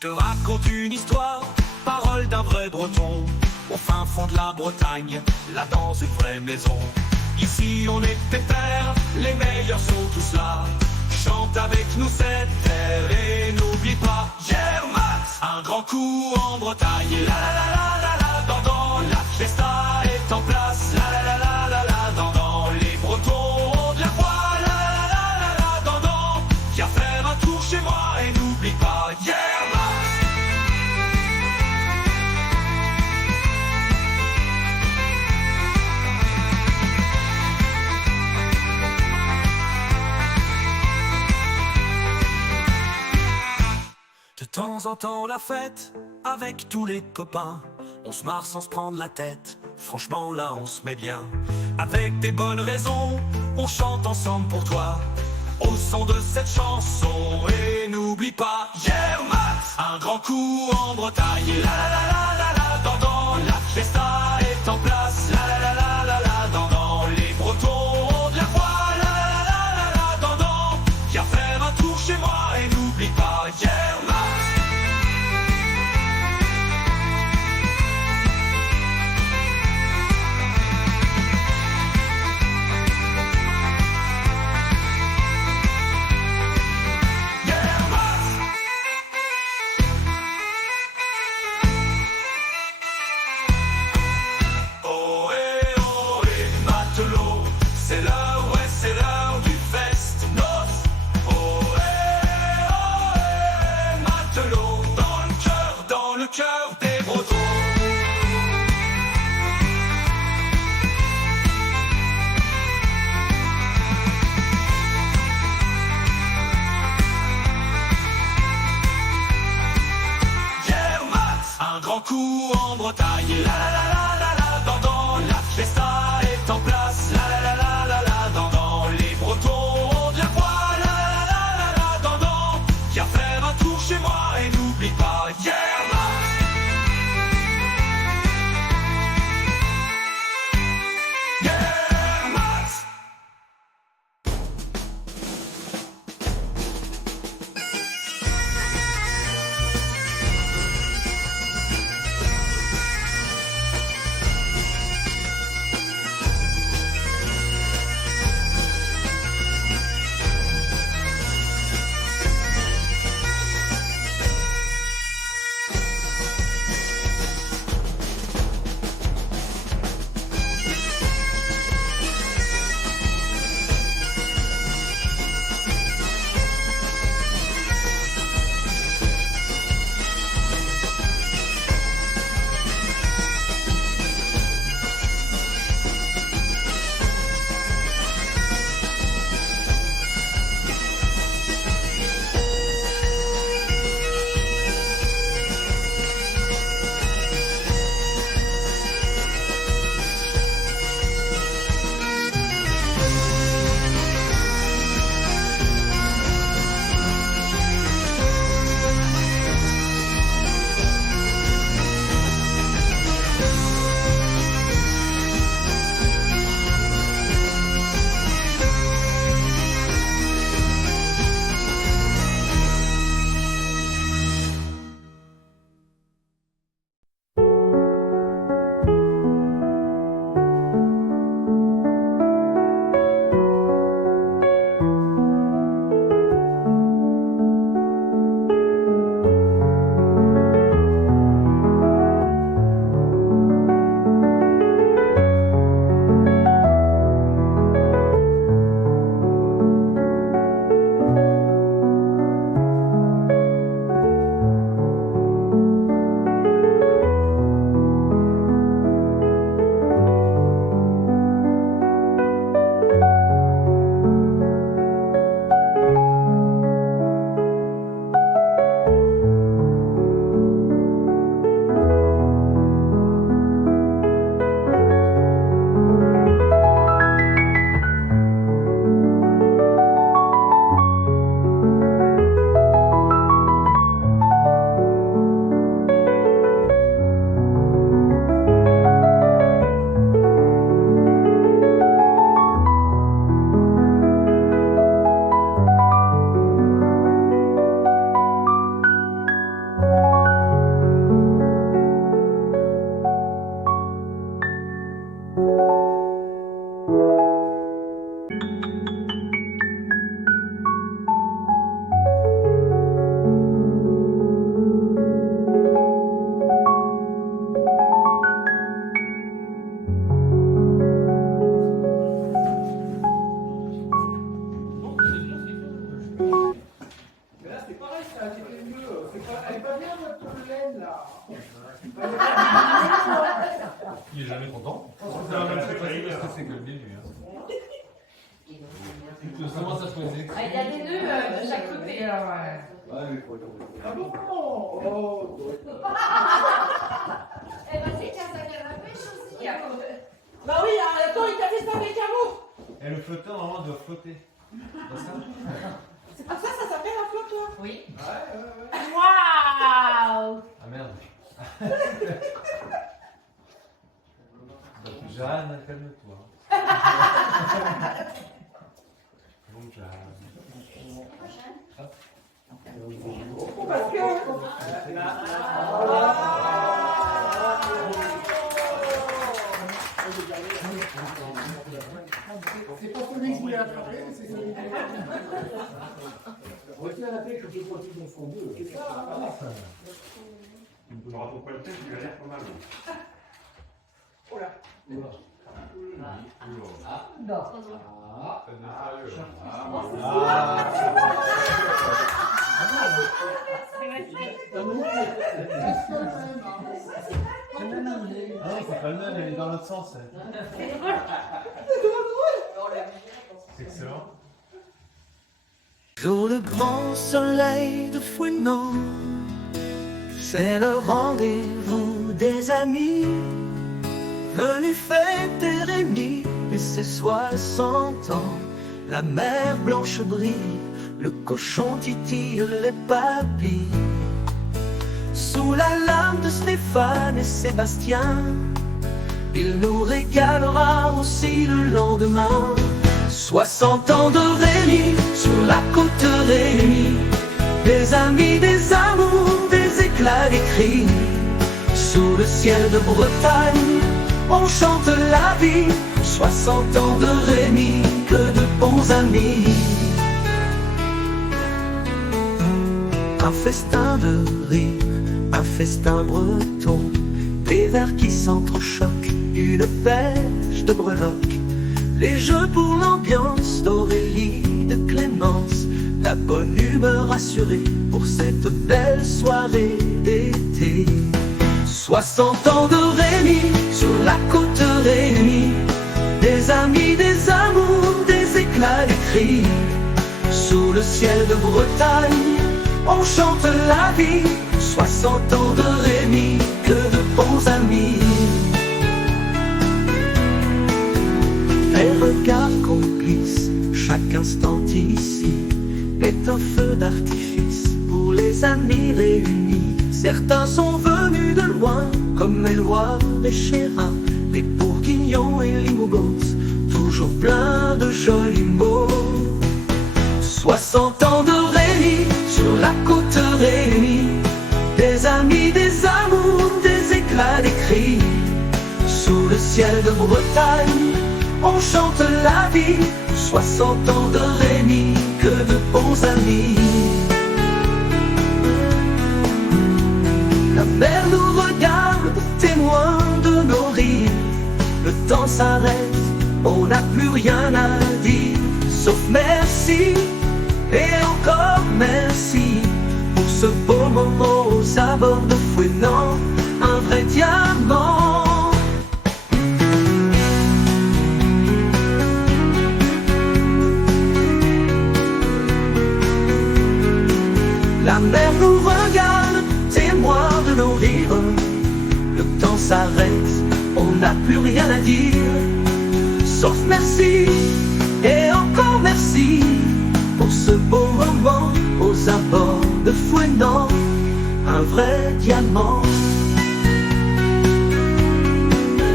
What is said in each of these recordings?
te raconte une histoire, parole d'un vrai breton. Au fin fond de la Bretagne, là dans une vraie maison. Ici on est pépère, les meilleurs sont tous là. Chante avec nous cette terre et n'oublie pas Germax. Un grand coup en Bretagne, la la la la la la. Dans la fiesta est en place, la la la la la la. Dans les Bretons ont de la voix, la la la la la. Viens faire un tour chez moi et n'oublie pas Germax. De temps en temps la fête, avec tous les copains. On se marre sans se prendre la tête, franchement là on se met bien. Avec des bonnes raisons, on chante ensemble pour toi. Au son de cette chanson, et n'oublie pas Germax. Un grand coup en Bretagne, la la la la la la. Dans la fiesta est en place, la la la la la la. Dans les Bretons ont de la voix, la la la la la la. Viens faire un tour chez moi et n'oublie pas Germax. C'est l'heure, ouais, c'est l'heure du fest-noz. Ohé, ohé, matelot, dans le cœur des Bretons. Germax, un grand coup en Bretagne, la la la la la la. Dans la fiesta est en place, la la la la. Chez moi et n'oublie pas Germax. Germax. Elle est pas bien votre laine là. Il est jamais content. C'est que le début. Comment ça se passe? Il y a des nœuds de chaque côté. Alors, Ah bon? Oh. eh ben, c'est qu'un sac à la pêche aussi. Bah oui, attends, il t'a fait ça avec un mot. Et le flotteur, normalement, doit flotter. C'est pas ça, ça s'appelle un flotteur. Oui. Waouh. Ah merde. Jeanne, calme-toi. Bon, Jeanne. Parce que... C'est pas celui que je voulais attraper, mais c'est celui que je voulais retiens la pêche, je peux pas tout confondre. C'est ça. Tu ne me racontes pas le test, tu as l'air pas mal. Oh là. Non. Ah non, c'est pas le même, elle est dans l'autre sens. C'est excellent. Sous le grand soleil de Fouesnant, c'est le rendez-vous des amis venus fêter Rémi et ses 60 ans. La mer blanche brille, le cochon titille les papilles. Sous la lame de Stéphane et Sébastien, il nous régalera aussi le lendemain. 60 ans de Rémi, sur la côte Rémi, des amis, des amours, des éclats, des cris. Sous le ciel de Bretagne, on chante la vie. 60 ans de Rémi, que de bons amis. Un festin de rire, un festin breton, des vers qui s'entrechoquent, une pêche de breloques. Les jeux pour l'ambiance d'Aurélie, de Clémence, la bonne humeur assurée pour cette belle soirée d'été. 60 ans de Rémi, sur la côte Rémi, des amis, des amours, des éclats, des cris. Sous le ciel de Bretagne, on chante la vie. 60 ans de Rémi, que de bons amis. Et regarde complice, chaque instant ici est un feu d'artifice pour les amis réunis. Certains sont venus de loin, comme Éloire et Chérin, les Bourguignons et Limougos, toujours plein de jolis mots. 60 ans de Rémi, sur la côte Rémi, des amis, des amours, des éclats, des cris. Sous le ciel de Bretagne, on chante la vie. 60 ans de Rémi, que de bons amis. La mer nous regarde, témoin de nos rires. Le temps s'arrête, on n'a plus rien à dire, sauf merci, et encore merci, pour ce beau moment aux abords de Fouesnant, un vrai diamant. La mer nous regarde, témoin de nos rires. Le temps s'arrête, on n'a plus rien à dire, sauf merci, et encore merci, pour ce beau moment aux abords de Fouesnant, un vrai diamant.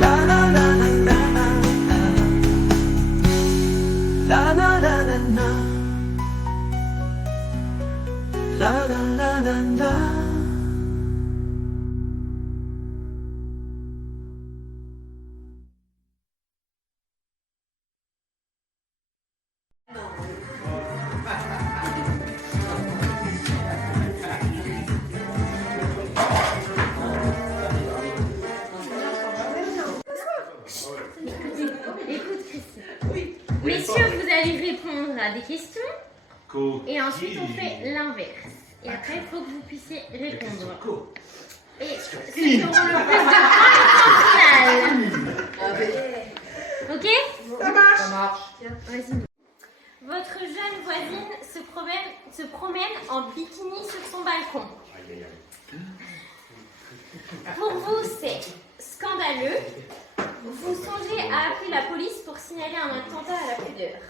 La la la la la la la la la la la la la la. Écoute, Christine. Oui. Messieurs, vous allez répondre à des questions. Et ensuite, on fait l'inverse. Et après, il faut que vous puissiez répondre. Et ceux qui auront le plus de points sont finale. Ok? Ça marche. Ça marche. Vas-y. Votre jeune voisine se promène en bikini sur son balcon. Pour vous, c'est scandaleux. Vous songez à appeler la police pour signaler un attentat à la pudeur.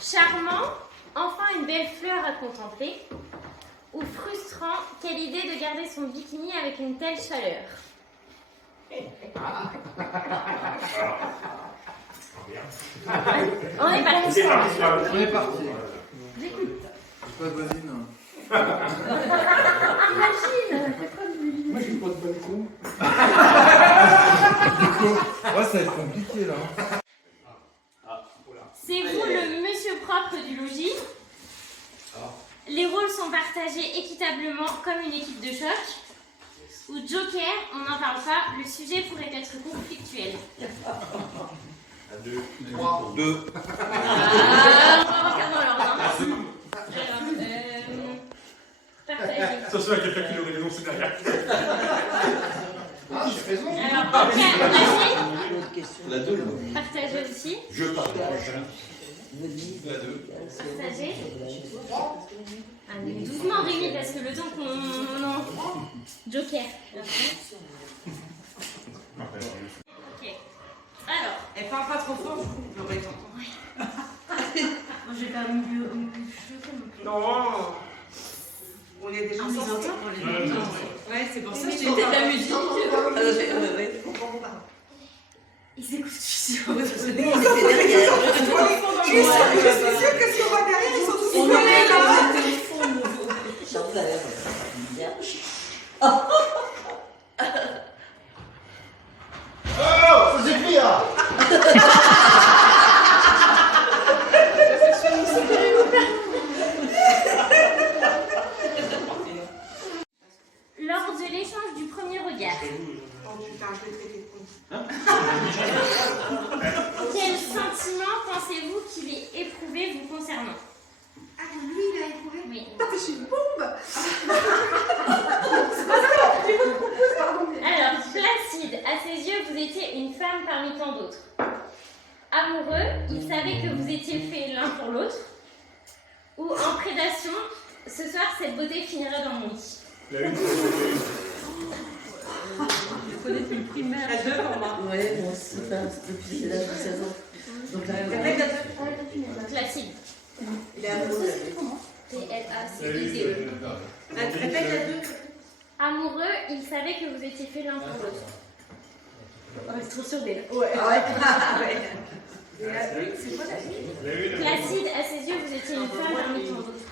Charmant, enfin une belle fleur à contempler. Ou frustrant, quelle idée de garder son bikini avec une telle chaleur. On est parti. On est parti. J'écoute. Pas de voisine. Imagine. Moi, j'ai pas de balcon. Ouais, ça va être compliqué là. C'est vous le monsieur propre du logis. Les rôles sont partagés équitablement comme une équipe de choc. Ou Joker, on n'en parle pas, le sujet pourrait être conflictuel. 2. 2. On va regarder dans l'ordre. Partagé. Attention à quelqu'un qui aurait raison, c'est derrière. Ah, j'ai raison. Alors, partagé. La 2, Partagé aussi. je partage. La 2. Partagé. Ah, mais doucement, Rémi, parce que le temps qu'on. Non. Joker. Ok. Alors. Elle parle pas trop fort, je l'aurais entendu. Moi, je vais pas me choquer non plus. Non. On est déjà sortis. Ouais, c'est pour ça que je t'ai dit de la musique. Ils écoutent, je suis sûre. Je suis sûre que si on va derrière, ils sont tous collés là. Oh, c'est pire. Lors de l'échange du premier regard, Oh putain, je vais traiter de con. quel sentiment pensez-vous qu'il ait éprouvé vous concernant? Ah, lui, il a éprouvé. Oui. Je suis une bombe. Alors, Placide, à ses yeux, vous étiez une femme parmi tant d'autres. Amoureux, il savait que vous étiez faits l'un pour l'autre. Ou en prédation, ce soir, cette beauté finirait dans mon lit. Je connais depuis le primaire. À 2 pour moi. Ouais, moi aussi, depuis l'âge de 16 ans. Donc là, Placide. Il est amoureux. P-L-A-C-I-D-E. Répète à 2. Amoureux, il savait que vous étiez faits l'un pour l'autre. Oh, c'est trop sûr d'elle. Ouais. C'est quoi la vie? Placide, à ses yeux, vous étiez une femme parmi tant d'autres.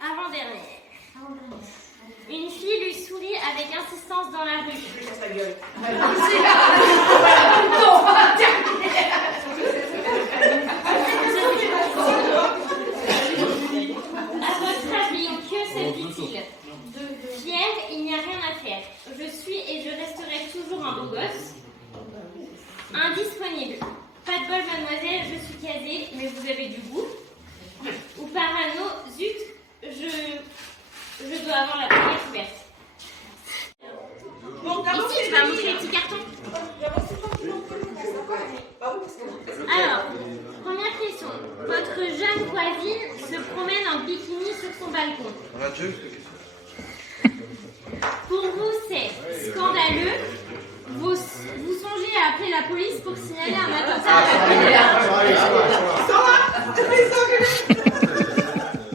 Avant-dernière. Une fille lui sourit avec insistance dans la rue. Je casse la gueule. À votre avis, que se dit-il? Pierre, il n'y a rien à faire. Je suis et je resterai toujours un beau gosse. Indisponible. Pas de bol, mademoiselle, je suis casée, mais vous avez du goût. Ou parano, zut, je dois avoir la première couverte. Bon, Ici, tu vas montrer les petits cartons. Alors, première question. Votre jeune voisine se promène en bikini sur son balcon. Pour vous, c'est scandaleux. Vous songez à appeler la police pour signaler un attentat à la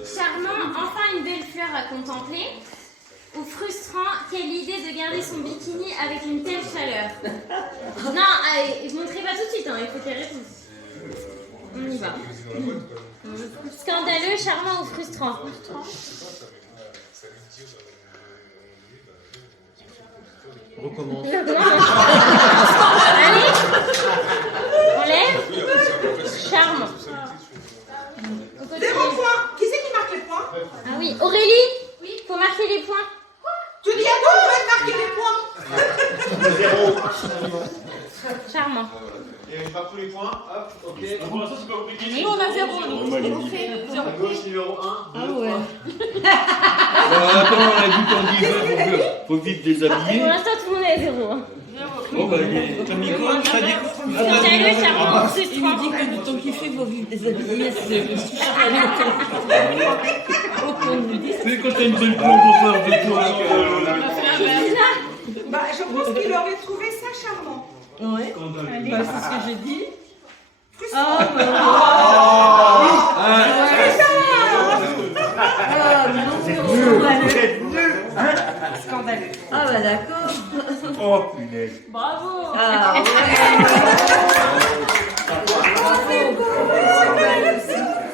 Charmant, enfin une belle fleur à contempler. Ou frustrant, quelle idée de garder son bikini avec une telle chaleur. Non, montrez pas tout de suite, hein, il faut qu'elle réponde. On y va. Scandaleux, charmant ou frustrant? Recommence. Allez, on lève. Charme. 0 points. Qui c'est qui marque les points? Ah oui, Aurélie. Oui. Faut marquer les points. Tu dis à toi, on va marquer les points. 0. charmant. Et je frappe tous les points. Hop, ok. Pour l'instant, c'est pas compliqué. Nous, on a 0. Donc, À gauche, numéro 1. Ah ouais. Attends, on a dit qu'on dit faut vite Pour déshabiller. l'instant, tout le monde est à 0. Hein. Bon, bah, t'as mis quoi? T'as dit quoi? Scandaleux, charmant, Il me frustrant. dit que du temps qu'il fait, il faut vivre des habillés. C'est au qu'on lui dit. C'est quand t'as une belle plante pour faire de toi. Bah, je pense qu'il aurait trouvé ça charmant. Ouais. Bah, c'est ce que j'ai dit. Frustrant. Ah, bah, Scandaleux. ah, bah d'accord. Oh, punaise. Bravo. Ah, ouais.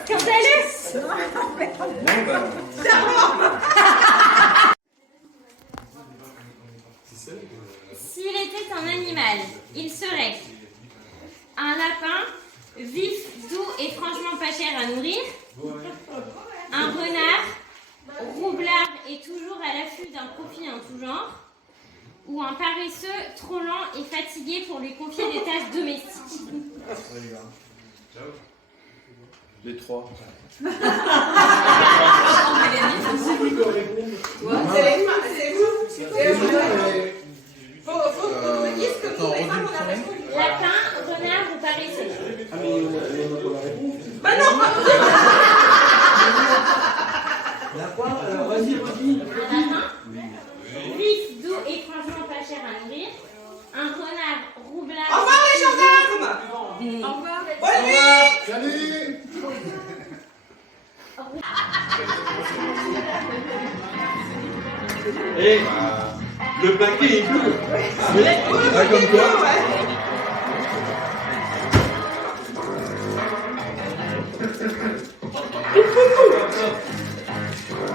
Scandaleux. S'il était un animal, il serait un lapin, vif, doux et franchement pas cher à nourrir, un renard, roublard et toujours à l'affût d'un profit en tout genre, ou un paresseux trop lent et fatigué pour lui confier des tâches domestiques. Les trois. C'est vous. Faut me dire ce que vous voulez pas qu'on a répondu. Lapin, renard ou paresseux. Bah non. Un lapin, vif, doux et franchement pas cher à nourrir, un renard, roublard. Au revoir les gendarmes. Au revoir. Bonne nuit. Salut. Et le paquet est bleu. Ah, comme quoi.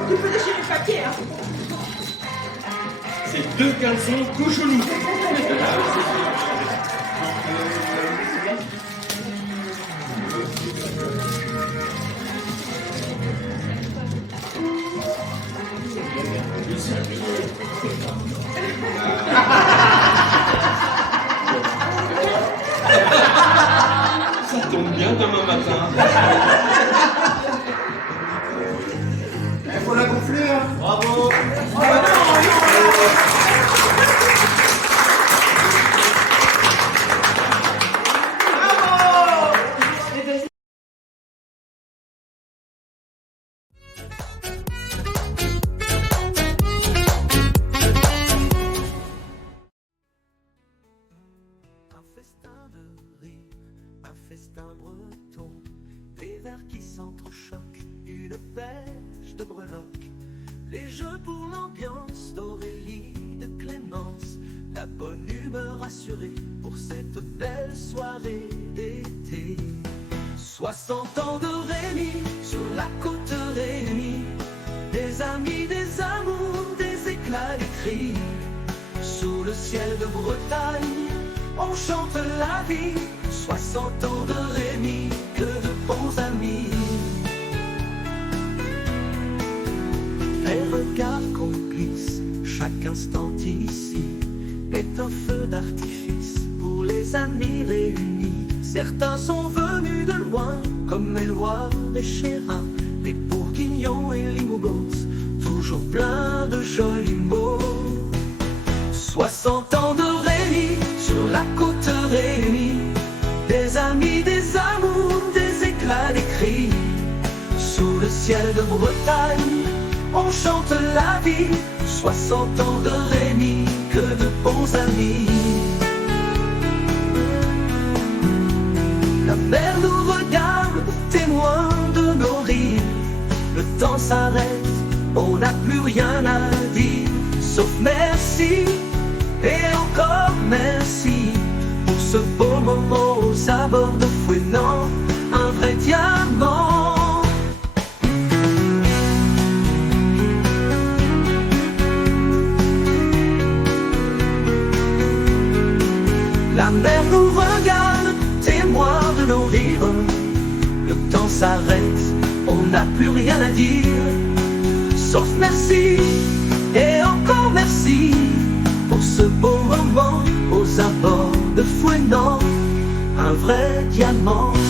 Tu peux déchirer le papier, hein. C'est deux caleçons cochonou. Ça tombe bien demain matin. Il faut la gonfler, hein. Bravo. Un festin de rire, un festin breton, des vers qui s'entrechoquent, une pêche de breloques, les jeux pour l'ambiance d'Aurélie, de Clémence, la bonne humeur assurée pour cette belle soirée d'été. 60 ans de Rémi, sur la côte réunie, des amis, des amours, des éclats, des cris, sous le ciel de Bretagne, on chante la vie. 60 ans de Rémi, que de bons amis. Les regards complices, chaque instant ici est un feu d'artifice pour les amis réunis. Certains sont venus de loin, comme Éloire et Chérin, les Bourguignons et Limougos, toujours plein de jolis mots. 60 ans de Rémi, sur la côte réunie, des amis, des amours, des éclats, des cris, sous le ciel de Bretagne, on chante la vie. 60 ans de Rémi, que de bons amis. La mer nous regarde, témoin de nos rires. Le temps s'arrête, on n'a plus rien à dire, sauf merci. Et encore merci pour ce beau moment aux abords de Fouesnant, un vrai diamant. La mer nous regarde, témoin de nos rires. Le temps s'arrête, on n'a plus rien à dire, sauf merci et encore merci pour ce beau moment aux abords de Fouesnant. un vrai diamant.